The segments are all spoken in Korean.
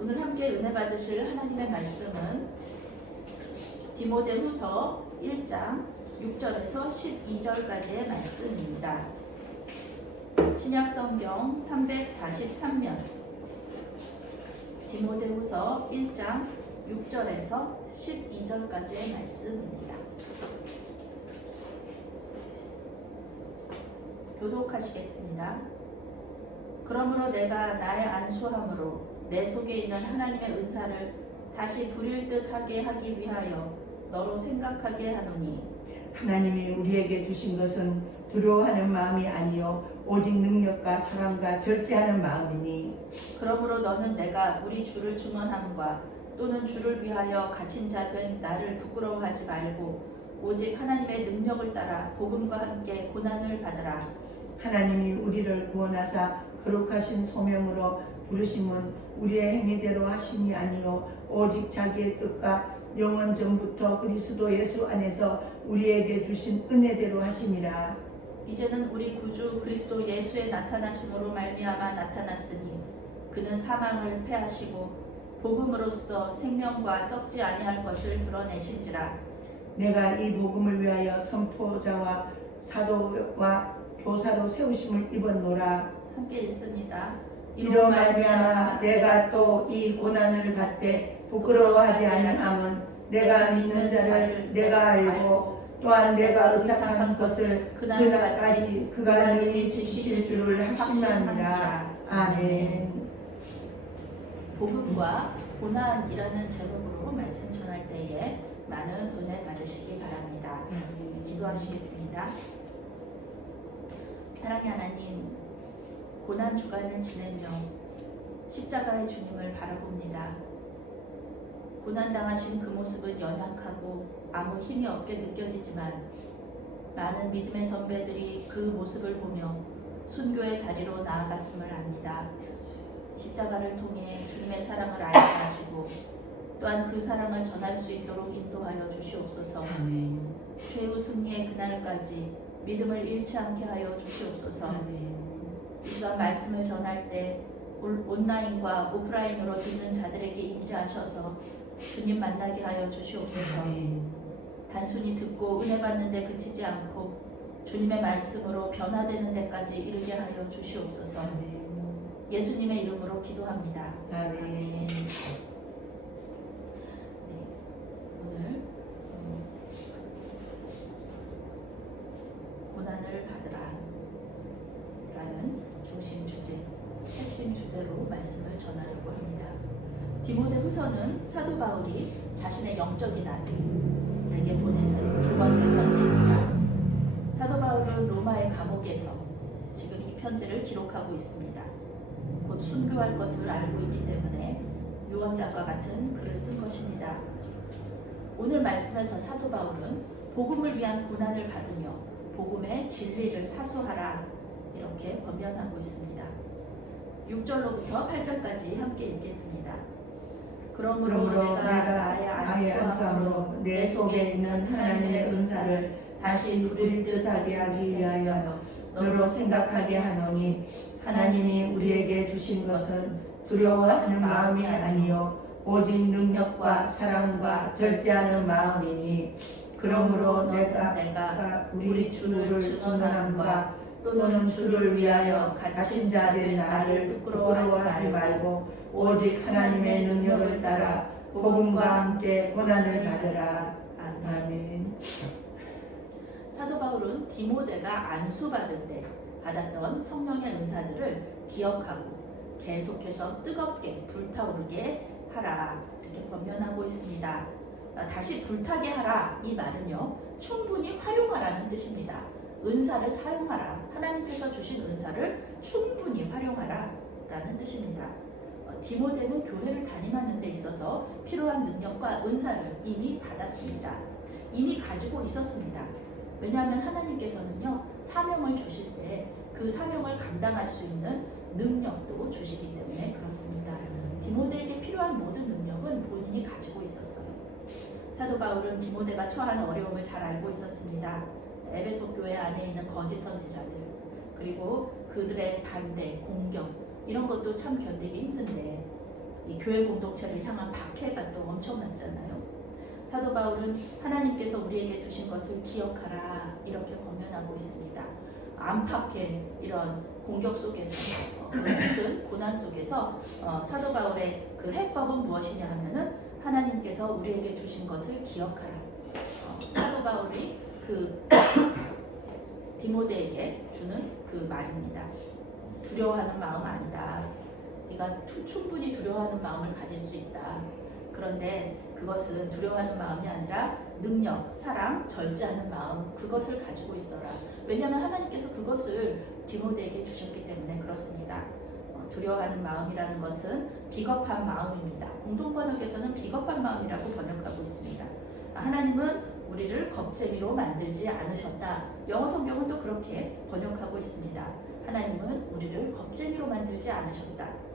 오늘 함께 은혜 받으실 하나님의 말씀은 디모데후서 1장 6절에서 12절까지의 말씀입니다. 신약성경 343면 디모데후서 1장 6절에서 12절까지의 말씀입니다. 교독하시겠습니다. 그러므로 내가 나의 안수함으로 내 속에 있는 하나님의 은사를 다시 부릴 듯하게 하기 위하여 너로 생각하게 하노니, 하나님이 우리에게 주신 것은 두려워하는 마음이 아니요 오직 능력과 사랑과 절제하는 마음이니, 그러므로 너는 내가 우리 주를 증언함과 또는 주를 위하여 갇힌 자 된 나를 부끄러워하지 말고 오직 하나님의 능력을 따라 복음과 함께 고난을 받으라. 하나님이 우리를 구원하사 거룩하신 소명으로 부르심은 우리의 행위대로 하심이 아니요 오직 자기의 뜻과 영원 전부터 그리스도 예수 안에서 우리에게 주신 은혜대로 하심이라. 이제는 우리 구주 그리스도 예수의 나타나심으로 말미암아 나타났으니 그는 사망을 패하시고 복음으로써 생명과 썩지 아니할 것을 드러내신지라. 내가 이 복음을 위하여 선포자와 사도와 교사로 세우심을 입었노라. 함께 읽습니다. 이로 말미암아 내가 또 이 고난을 받되 부끄러워하지 아니함은 내가 믿는 자를 내가 알고 또한 내가 의탁한 것을 그날까지 그가 능히 지키실 줄을 확신하니라. 아멘. 복음과 고난이라는 제목으로 말씀 전할 때에 많은 은혜 받으시기 바랍니다. 기도하시겠습니다. 사랑의 하나님, 고난 주간을 지내며 십자가의 주님을 바라봅니다. 고난당하신 그 모습은 연약하고 아무 힘이 없게 느껴지지만 많은 믿음의 선배들이 그 모습을 보며 순교의 자리로 나아갔음을 압니다. 십자가를 통해 주님의 사랑을 알게 하시고 또한 그 사랑을 전할 수 있도록 인도하여 주시옵소서. 아멘. 최후 승리의 그날까지 믿음을 잃지 않게 하여 주시옵소서. 아멘. 이 시간 말씀을 전할 때 온라인과 오프라인으로 듣는 자들에게 임재하셔서 주님 만나게 하여 주시옵소서. 아멘. 단순히 듣고 은혜 받는 데 그치지 않고 주님의 말씀으로 변화되는 데까지 이르게 하여 주시옵소서. 아멘. 예수님의 이름으로 기도합니다. 아멘. 네, 오늘 고난을 받으라 라는 중심 주제, 핵심 주제로 말씀을 전하려고 합니다. 디모데후서는 사도 바울이 자신의 영적인 아들에게 보내는 두 번째 편지입니다. 사도 바울은 로마의 감옥에서 지금 이 편지를 기록하고 있습니다. 곧 순교할 것을 알고 있기 때문에 유언장과 같은 글을 쓴 것입니다. 오늘 말씀에서 사도 바울은 복음을 위한 고난을 받으며 복음의 진리를 사수하라 이렇게 권면하고 있습니다. 6절로부터 8절까지 함께 읽겠습니다. 그러므로 내가 나의 안수함으로 내 속에 있는 하나님의 은사를 다시 부릴 듯하게 하기 위하여 너로 생각하게 하노니, 하나님이 우리에게 주신 것은 두려워하는 마음이 아니요 오직 능력과 사랑과 절제하는 마음이니, 그러므로 내가 우리 주를 증언함과 또는 주를 위하여 갇힌 자 된 나를 부끄러워하지 말고 오직 하나님의 능력을 따라 복음과 함께 고난을 받으라. 아멘. 사도 바울은 디모데가 안수받을 때 받았던 성령의 은사들을 기억하고 계속해서 뜨겁게 불타오르게 하라 이렇게 권면하고 있습니다. 다시 불타게 하라 이 말은요, 충분히 활용하라는 뜻입니다. 은사를 사용하라, 하나님께서 주신 은사를 충분히 활용하라 라는 뜻입니다. 디모데는 교회를 담임하는 데 있어서 필요한 능력과 은사를 이미 받았습니다. 이미 가지고 있었습니다. 왜냐하면 하나님께서는요, 사명을 주실 때 그 사명을 감당할 수 있는 능력도 주시기 때문에 그렇습니다. 디모데에게 필요한 모든 능력은 본인이 가지고 있었어요. 사도 바울은 디모데가 처한 어려움을 잘 알고 있었습니다. 에베소 교회 안에 있는 거짓 선지자들, 그리고 그들의 반대, 공격 이런 것도 참 견디기 힘든데 이 교회 공동체를 향한 박해가 또 엄청났잖아요. 사도 바울은 하나님께서 우리에게 주신 것을 기억하라 이렇게 권면하고 있습니다. 안팎의 이런 공격 속에서 힘든 고난 속에서 사도 바울의 그 해법은 무엇이냐 하면은 하나님께서 우리에게 주신 것을 기억하라. 사도 바울이 그 디모데에게 주는 그 말입니다. 두려워하는 마음 아니다. 네가 충분히 두려워하는 마음을 가질 수 있다. 그런데 그것은 두려워하는 마음이 아니라 능력, 사랑, 절제하는 마음, 그것을 가지고 있어라. 왜냐하면 하나님께서 그것을 디모데에게 주셨기 때문에 그렇습니다. 두려워하는 마음이라는 것은 비겁한 마음입니다. 공동번역에서는 비겁한 마음이라고 번역하고 있습니다. 하나님은 우리를 겁쟁이로 만들지 않으셨다. 영어 성경은 또 그렇게 번역하고 있습니다. 하나님은 우리를 겁쟁이로 만들지 않으셨다.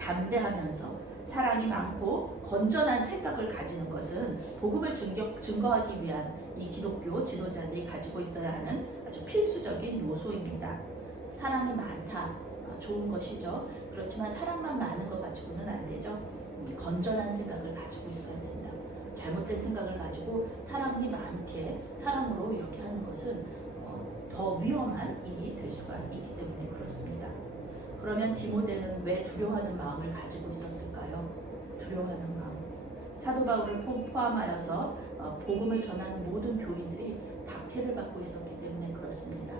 담대하면서 사랑이 많고 건전한 생각을 가지는 것은 복음을 증거하기 위한 이 기독교 지도자들이 가지고 있어야 하는 아주 필수적인 요소입니다. 사랑이 많다. 좋은 것이죠. 그렇지만 사랑만 많은 것 가지고는 안 되죠. 건전한 생각을 가지고 있어야 된다. 잘못된 생각을 가지고 사랑이 많게 사랑으로 이렇게 하는 것은 더 위험한 일이 될 수가 있기 때문에 그렇습니다. 그러면 디모데는 왜 두려워하는 마음을 가지고 있었을까요? 두려워하는 마음. 사도 바울을 포함하여서 복음을 전하는 모든 교인들이 박해를 받고 있었기 때문에 그렇습니다.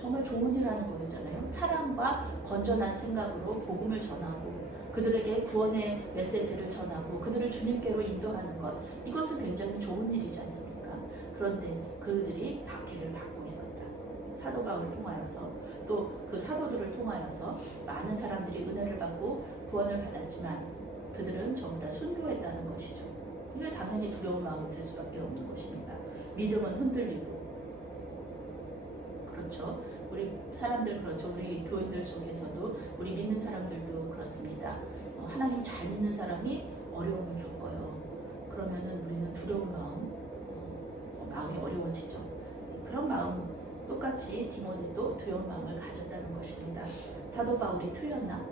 정말 좋은 일 하는 거잖아요. 사랑과 건전한 생각으로 복음을 전하고 그들에게 구원의 메시지를 전하고 그들을 주님께로 인도하는 것, 이것은 굉장히 좋은 일이지 않습니까? 그런데 그들이 박해를 받고 있었다. 사도 바울을 통하여서 또 그 사도들을 통하여서 많은 사람들이 은혜를 받고 구원을 받았지만 그들은 전부 다 순교했다는 것이죠. 이게 당연히 두려운 마음이 들 수밖에 없는 것입니다. 믿음은 흔들리고, 그렇죠. 우리 사람들 그렇죠. 우리 교인들 속에서도 우리 믿는 사람들도 그렇습니다. 하나님 잘 믿는 사람이 어려움을 겪어요. 그러면은 우리는 두려운 마음이 어려워지죠. 그런 마음 똑같이 디모데도 두려운 마음을 가졌다는 것입니다. 사도 바울이 틀렸나?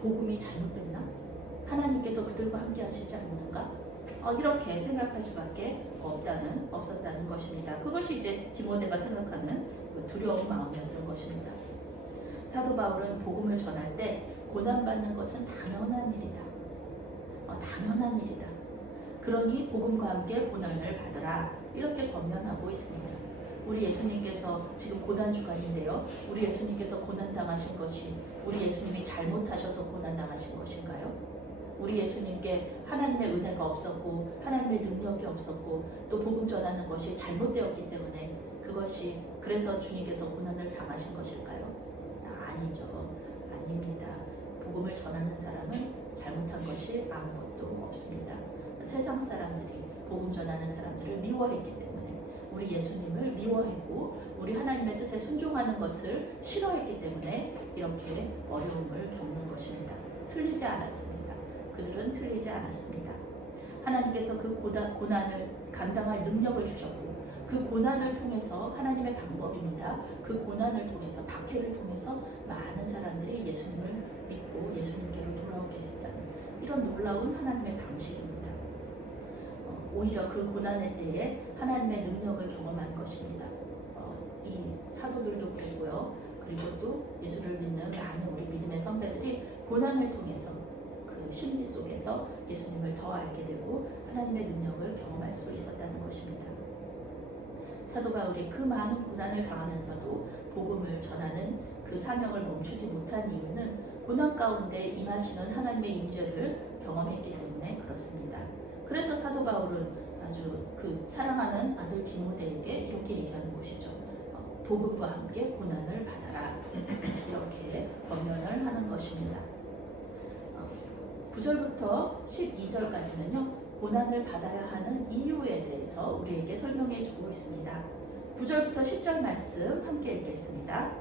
복음이 잘못됐나? 하나님께서 그들과 함께 하시지 않는가? 이렇게 생각할 수밖에 없었다는 것입니다. 그것이 이제 디모데가 생각하는 그 두려운 마음이었던 것입니다. 사도 바울은 복음을 전할 때 고난받는 것은 당연한 일이다. 당연한 일이다. 그러니 복음과 함께 고난을 받으라. 이렇게 권면하고 있습니다. 우리 예수님께서 지금 고난 주간인데요. 우리 예수님께서 고난당하신 것이 우리 예수님이 잘못하셔서 고난당하신 것인가요? 우리 예수님께 하나님의 은혜가 없었고 하나님의 능력이 없었고 또 복음 전하는 것이 잘못되었기 때문에 그것이 그래서 주님께서 고난을 당하신 것일까요? 아니죠. 아닙니다. 복음을 전하는 사람은 잘못한 것이 아무것도 없습니다. 세상 사람들이 복음 전하는 사람들을 미워했기 때문에 우리 예수님을 미워했고 우리 하나님의 뜻에 순종하는 것을 싫어했기 때문에 이렇게 어려움을 겪는 것입니다. 틀리지 않았습니다. 그들은 틀리지 않았습니다. 하나님께서 그 고난을 감당할 능력을 주셨고 그 고난을 통해서 하나님의 방법입니다. 그 고난을 통해서 박해를 통해서 많은 사람들이 예수님을 믿고 예수님께로 돌아오게 됐다는 이런 놀라운 하나님의 방식입니다. 오히려 그 고난에 대해 하나님의 능력을 경험한 것입니다. 이 사도들도 그랬고요. 그리고 또 예수를 믿는 많은 우리 믿음의 선배들이 고난을 통해서 그 심리 속에서 예수님을 더 알게 되고 하나님의 능력을 경험할 수 있었다는 것입니다. 사도 바울이 그 많은 고난을 당하면서도 복음을 전하는 그 사명을 멈추지 못한 이유는 고난 가운데 임하시는 하나님의 임재를 경험했기 때문에 그렇습니다. 그래서 사도 바울은 아주 그 사랑하는 아들 디모데에게 이렇게 얘기하는 것이죠. 복음과 함께 고난을 받아라. 이렇게 권면을 하는 것입니다. 9절부터 12절까지는요. 고난을 받아야 하는 이유에 대해서 우리에게 설명해 주고 있습니다. 9절부터 10절 말씀 함께 읽겠습니다.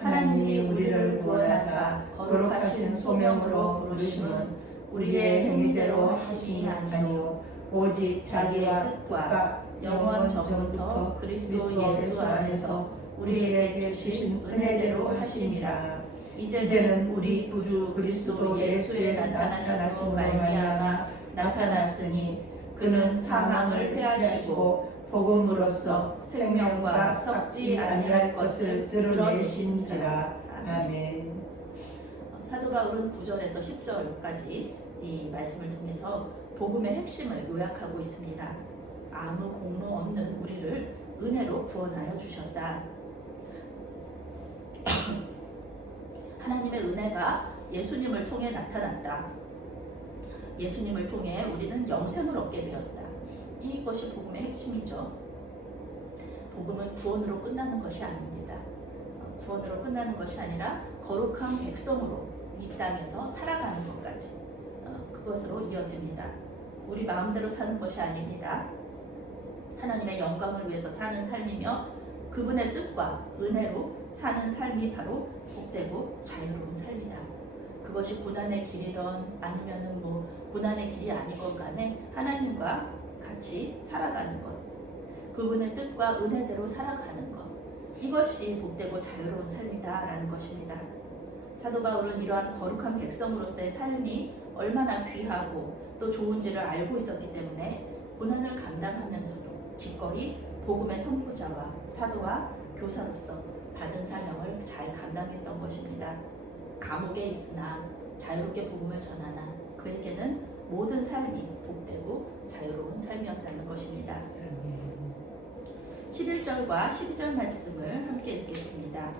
하나님이 우리를 구원하사 거룩하신 소명으로 부르심은 우리의 행위대로 하심이 아니요 오직 자기의 뜻과 영원 전부터 그리스도 예수 안에서 우리에게 주신 은혜대로 하심이라. 이제는 우리 구주 그리스도 예수의 나타나심으로 말미암아 나타났으니 그는 사망을 패하시고 복음으로써 생명과 썩지 아니할 것을 드러내신지라. 아멘. 사도 바울은 9절에서 10절까지 이 말씀을 통해서 복음의 핵심을 요약하고 있습니다. 아무 공로 없는 우리를 은혜로 구원하여 주셨다. 하나님의 은혜가 예수님을 통해 나타났다. 예수님을 통해 우리는 영생을 얻게 되었다. 이것이 복음의 핵심이죠. 복음은 구원으로 끝나는 것이 아닙니다. 구원으로 끝나는 것이 아니라 거룩한 백성으로 이 땅에서 살아가는 것까지 그것으로 이어집니다. 우리 마음대로 사는 것이 아닙니다. 하나님의 영광을 위해서 사는 삶이며 그분의 뜻과 은혜로 사는 삶이 바로 복되고 자유로운 삶이다. 그것이 고난의 길이든 아니면은 고난의 길이 아니건 간에 하나님과 같이 살아가는 것, 그분의 뜻과 은혜대로 살아가는 것, 이것이 복되고 자유로운 삶이다라는 것입니다. 사도 바울은 이러한 거룩한 백성으로서의 삶이 얼마나 귀하고 또 좋은지를 알고 있었기 때문에 고난을 감당하면서도 기꺼이 복음의 선포자와 사도와 교사로서 받은 사명을 잘 감당했던 것입니다. 감옥에 있으나 자유롭게 복음을 전하나 그에게는 모든 삶이 복되고 자유로운 삶이었다는 것입니다. 11절과 12절 말씀을 함께 읽겠습니다.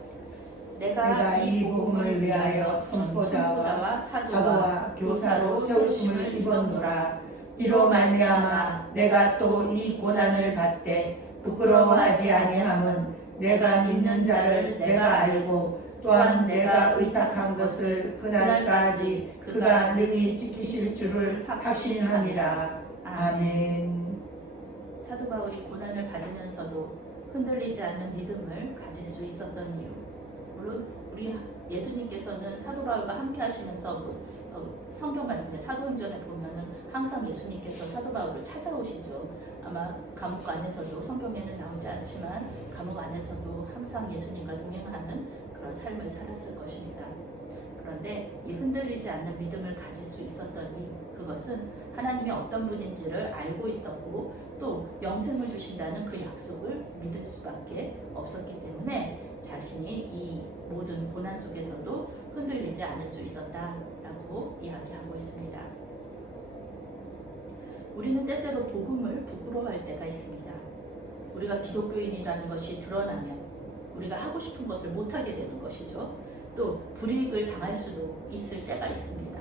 내가 이 복음을 위하여 선포자와 사도와 교사로 세우심을 입었노라. 이로 말미암아 내가 또 이 고난을 받되 부끄러워하지 아니함은 내가 믿는 자를 내가 알고 또한 내가 의탁한 것을 그날까지 그가 능히 지키실 줄을 확신함이라. 아멘. 사도 바울이 고난을 받으면서도 흔들리지 않는 믿음을 가질 수 있었던 이유, 물론 우리 예수님께서는 사도 바울과 함께 하시면서 성경 말씀에 사도행전에 보면은 항상 예수님께서 사도 바울을 찾아오시죠. 아마 감옥 안에서도 성경에는 나오지 않지만 감옥 안에서도 항상 예수님과 동행하는 그런 삶을 살았을 것입니다. 그런데 이 흔들리지 않는 믿음을 가질 수 있었던 그것은 하나님이 어떤 분인지를 알고 있었고 또 영생을 주신다는 그 약속을 믿을 수밖에 없었기 때문에 자신이 이 모든 고난 속에서도 흔들리지 않을 수 있었다라고 이야기하고 있습니다. 우리는 때때로 복음을 부끄러워할 때가 있습니다. 우리가 기독교인이라는 것이 드러나면 우리가 하고 싶은 것을 못하게 되는 것이죠. 또 불이익을 당할 수도 있을 때가 있습니다.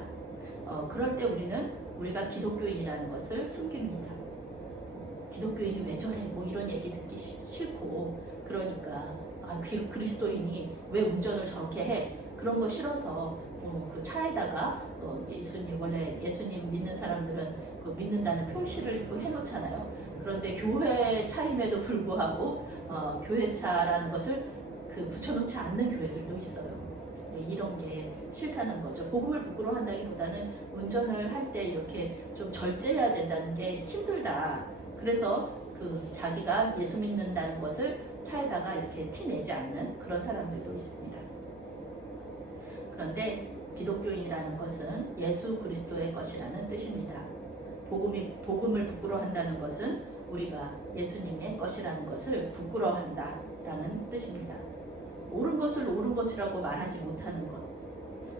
그럴 때 우리는 우리가 기독교인이라는 것을 숨깁니다. 기독교인이 왜 저래? 이런 얘기 듣기 싫고, 그러니까 그리스도인이 왜 운전을 저렇게 해? 그런 거 싫어서 그 차에다가 원래 예수님 믿는 사람들은 그 믿는다는 표시를 해놓잖아요. 그런데 교회 차임에도 불구하고 교회 차라는 것을 붙여놓지 않는 교회들도 있어요. 이런 게 싫다는 거죠. 복음을 부끄러워한다기보다는 운전을 할 때 이렇게 좀 절제해야 된다는 게 힘들다. 그래서 자기가 예수 믿는다는 것을 차에다가 이렇게 티내지 않는 그런 사람들도 있습니다. 그런데 기독교인이라는 것은 예수 그리스도의 것이라는 뜻입니다. 복음을 부끄러워한다는 것은 우리가 예수님의 것이라는 것을 부끄러워한다라는 뜻입니다. 옳은 것을 옳은 것이라고 말하지 못하는 것.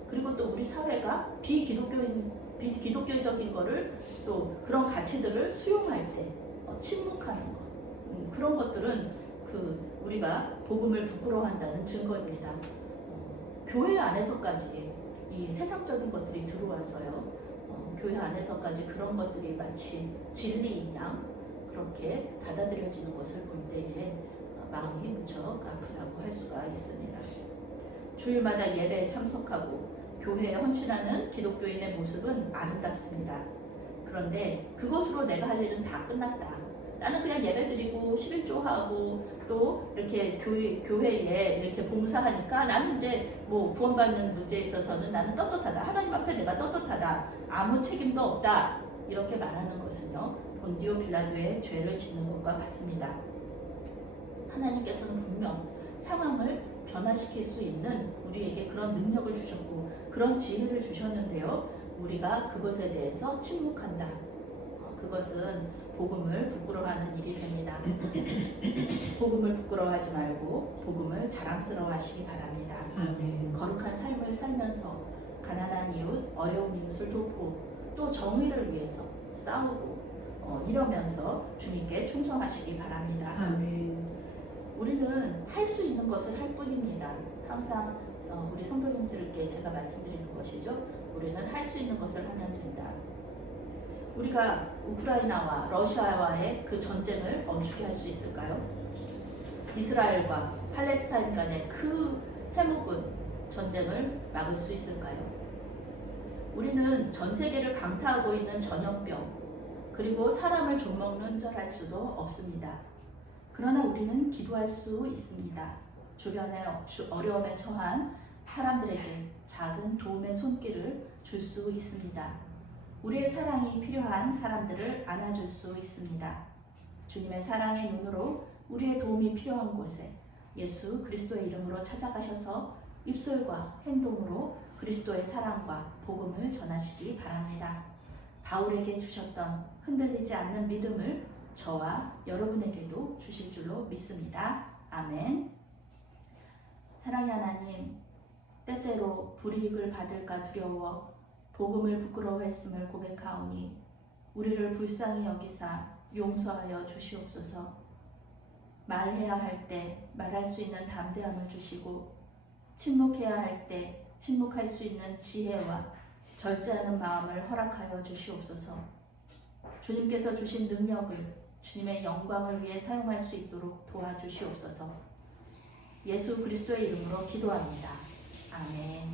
그리고 또 우리 사회가 비기독교적인 거를 또 그런 가치들을 수용할 때 침묵하는 것. 그런 것들은 우리가 복음을 부끄러워한다는 증거입니다. 교회 안에서까지 이 세상적인 것들이 들어와서요. 교회 안에서까지 그런 것들이 마치 진리인 양 그렇게 받아들여지는 것을 볼 때에 마음이 무척 아프다고 할 수가 있습니다. 주일마다 예배에 참석하고 교회에 헌신하는 기독교인의 모습은 아름답습니다. 그런데 그것으로 내가 할 일은 다 끝났다. 나는 그냥 예배드리고 11조하고 또 이렇게 교회에 이렇게 봉사하니까 나는 이제 구원받는 문제에 있어서는 나는 떳떳하다. 하나님 앞에 내가 떳떳하다. 아무 책임도 없다. 이렇게 말하는 것은요. 본디오 빌라도의 죄를 짓는 것과 같습니다. 하나님께서는 분명 상황을 변화시킬 수 있는 우리에게 그런 능력을 주셨고 그런 지혜를 주셨는데요. 우리가 그것에 대해서 침묵한다. 그것은 복음을 부끄러워하는 일이 됩니다. 복음을 부끄러워하지 말고 복음을 자랑스러워하시기 바랍니다. 아멘. 거룩한 삶을 살면서 가난한 이웃, 어려운 이웃을 돕고 또 정의를 위해서 싸우고 이러면서 주님께 충성하시기 바랍니다. 아멘. 우리는 할 수 있는 것을 할 뿐입니다. 항상 우리 성도님들께 제가 말씀드리는 것이죠. 우리는 할 수 있는 것을 하면 된다. 우리가 우크라이나와 러시아와의 그 전쟁을 멈추게 할 수 있을까요? 이스라엘과 팔레스타인 간의 그 해묵은 전쟁을 막을 수 있을까요? 우리는 전 세계를 강타하고 있는 전염병 그리고 사람을 좀먹는 절할 수도 없습니다. 그러나 우리는 기도할 수 있습니다. 주변에 어려움에 처한 사람들에게 작은 도움의 손길을 줄 수 있습니다. 우리의 사랑이 필요한 사람들을 안아줄 수 있습니다. 주님의 사랑의 눈으로 우리의 도움이 필요한 곳에 예수 그리스도의 이름으로 찾아가셔서 입술과 행동으로 그리스도의 사랑과 복음을 전하시기 바랍니다. 바울에게 주셨던 흔들리지 않는 믿음을 저와 여러분에게도 주실 줄로 믿습니다. 아멘. 사랑의 하나님, 때때로 불이익을 받을까 두려워 복음을 부끄러워했음을 고백하오니 우리를 불쌍히 여기사 용서하여 주시옵소서. 말해야 할 때 말할 수 있는 담대함을 주시고 침묵해야 할 때 침묵할 수 있는 지혜와 절제하는 마음을 허락하여 주시옵소서. 주님께서 주신 능력을 주님의 영광을 위해 사용할 수 있도록 도와주시옵소서. 예수 그리스도의 이름으로 기도합니다. 아멘.